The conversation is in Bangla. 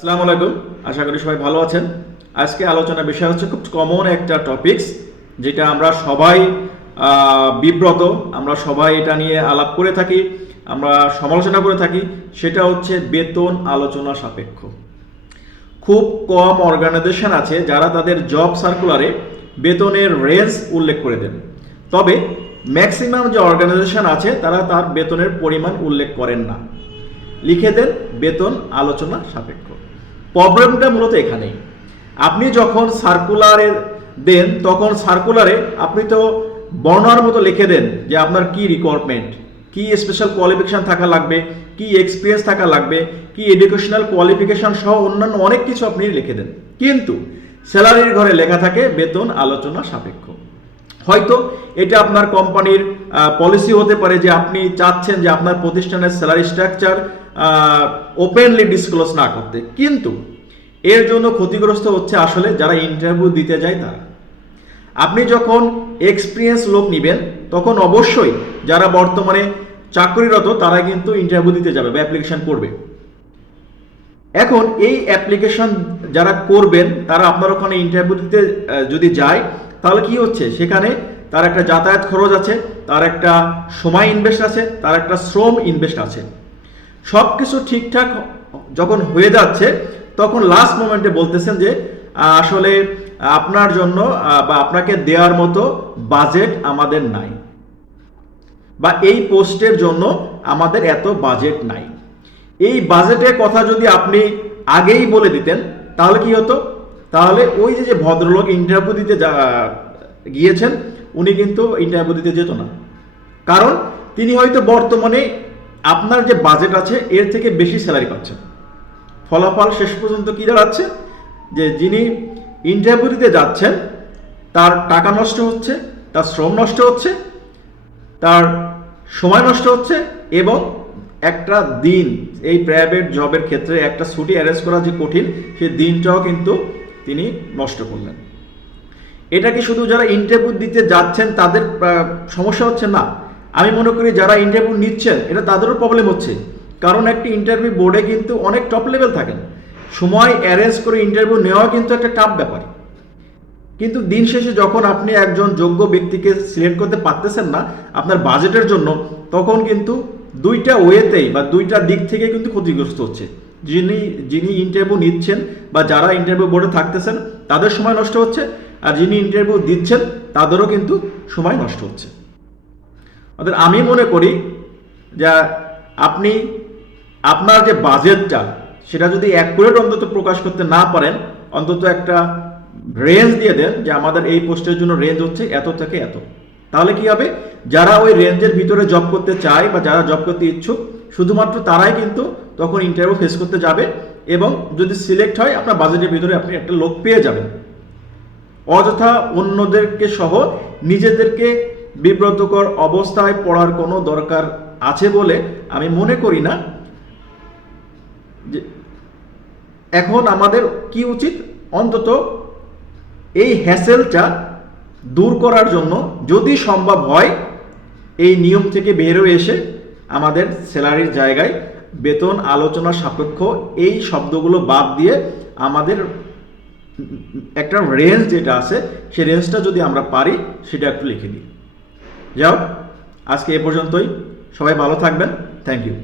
আসসালামু আলাইকুম, আশা করি সবাই ভালো আছেন। আজকে আলোচনার বিষয় হচ্ছে খুব কমন একটা টপিকস, যেটা আমরা সবাই বিব্রত, আমরা সবাই এটা নিয়ে আলাপ করে থাকি, আমরা সমালোচনা করে থাকি। সেটা হচ্ছে বেতন আলোচনা সাপেক্ষ। খুব কম অর্গানাইজেশন আছে যারা তাদের জব সার্কুলারে বেতনের রেঞ্জ উল্লেখ করে দেন, তবে ম্যাক্সিমাম যে অর্গানাইজেশন আছে তারা তার বেতনের পরিমাণ উল্লেখ করেন না, লিখে দেন বেতন আলোচনা সাপেক্ষ। প্রবলেমটা মূলত এখানেই। আপনি যখন সার্কুলারে দেন তখন সার্কুলারে আপনি তো বর্ণনার মতো লিখে দেন যে আপনার কি রিকোয়ারমেন্ট, কি স্পেশাল কোয়ালিফিকেশন থাকা লাগবে, কি এক্সপিরিয়েন্স থাকা লাগবে, কি এডুকেশনাল কোয়ালিফিকেশন সহ অন্যান্য অনেক কিছু আপনি লিখে দেন। কিন্তু স্যালারির ঘরে লেখা থাকে বেতন আলোচনা সাপেক্ষ। হয়তো এটা আপনার কোম্পানির পলিসি হতে পারে যে আপনি চাচ্ছেন যে আপনার প্রতিষ্ঠানের স্যালারি স্ট্রাকচার ওপেনলি ডিসক্লোজ না করতে, কিন্তু এর জন্য ক্ষতিগ্রস্ত হচ্ছে আসলে যারা ইন্টারভিউ দিতে যায় তারা। আপনি যখন এক্সপিরিয়েন্স লোক নেবেন তখন অবশ্যই যারা বর্তমানে চাকরিরত তারা কিন্তু ইন্টারভিউ দিতে যাবে বা অ্যাপ্লিকেশন করবে। এখন এই অ্যাপ্লিকেশন যারা করবেন তারা আপনার ওখানে ইন্টারভিউ দিতে যদি যায় তাহলে কি হচ্ছে, সেখানে তার একটা যাতায়াত খরচ আছে, তার একটা সময় ইনভেস্ট আছে, তার একটা শ্রম ইনভেস্ট আছে। সব কিছু ঠিকঠাক যখন হয়ে যাচ্ছে তখন লাস্ট মোমেন্টে বলতেছেন যে আসলে আপনার জন্য বা আপনাকে দেওয়ার মতো বাজেট আমাদের নাই, বা এই পোস্টের জন্য আমাদের এত বাজেট নাই। এই বাজেটের কথা যদি আপনি আগেই বলে দিতেন তাহলে কি হতো, তাহলে ওই যে ভদ্রলোক ইন্টারভিউ দিতে গিয়েছেন উনি কিন্তু ইন্টারভিউ দিতে যেত না, কারণ তিনি হয়তো বর্তমানে আপনার যে বাজেট আছে এর থেকে বেশি স্যালারি পাচ্ছেন। ফলাফল শেষ পর্যন্ত কি দাঁড়াচ্ছে, যে যিনি ইন্টারভিউ দিতে যাচ্ছেন তার টাকা নষ্ট হচ্ছে, তার শ্রম নষ্ট হচ্ছে, তার সময় নষ্ট হচ্ছে, এবং একটা দিন এই প্রাইভেট জবের ক্ষেত্রে একটা ছুটি অ্যারেঞ্জ করা যে কঠিন, সেই দিনটাও কিন্তু তিনি নষ্ট করলেন। এটা কি শুধু যারা ইন্টারভিউ দিতে যাচ্ছেন তাদের সমস্যা হচ্ছে? না, আমি মনে করি যারা ইন্টারভিউ নিচ্ছেন এটা তাদেরও প্রবলেম হচ্ছে, কারণ একটি ইন্টারভিউ বোর্ডে কিন্তু অনেক টপ লেভেল থাকেন, সময় অ্যারেঞ্জ করে ইন্টারভিউ নেওয়া কিন্তু একটা টাফ ব্যাপার। কিন্তু দিন শেষে যখন আপনি একজন যোগ্য ব্যক্তিকে সিলেক্ট করতে পারতেছেন না আপনার বাজেটের জন্য, তখন কিন্তু দুইটা ওয়েতেই বা দুইটা দিক থেকে কিন্তু ক্ষতিগ্রস্ত হচ্ছে। যিনি ইন্টারভিউ নিচ্ছেন বা যারা ইন্টারভিউ বোর্ডে থাকতেছেন তাদের সময় নষ্ট হচ্ছে, আর যিনি ইন্টারভিউ দিচ্ছেন তাদেরও কিন্তু সময় নষ্ট হচ্ছে। অর্থাৎ আমি মনে করি যে আপনি আপনার যে বাজেটটা সেটা যদি অ্যাকুরেট অন্তত প্রকাশ করতে না পারেন, অন্তত একটা রেঞ্জ দিয়ে দেন যে আমাদের এই পোস্টের জন্য রেঞ্জ হচ্ছে এত থেকে এত, তাহলে কি হবে, যারা ওই রেঞ্জের ভিতরে জব করতে চায় বা যারা জব করতে ইচ্ছুক শুধুমাত্র তারাই কিন্তু তখন ইন্টারভিউ ফেস করতে যাবে, এবং যদি সিলেক্ট হয় আপনার বাজেটের ভিতরে আপনি একটা লোক পেয়ে যাবেন। অযথা অন্যদেরকে সহ নিজেদেরকে বিব্রতকর অবস্থায় পড়ার কোনো দরকার আছে বলে আমি মনে করি না। যে এখন আমাদের কি উচিত, অন্তত এই হ্যাসেলটা দূর করার জন্য যদি সম্ভব হয় এই নিয়ম থেকে বের হয়ে এসে আমাদের স্যালারির জায়গায় বেতন আলোচনা সাপেক্ষ এই শব্দগুলো বাদ দিয়ে আমাদের একটা রেঞ্জ যেটা আছে সেই রেঞ্জটা যদি আমরা পারি সেটা একটু লিখে দিই। যাও, আজকে এ পর্যন্তই। সবাই ভালো থাকবেন। Thank you.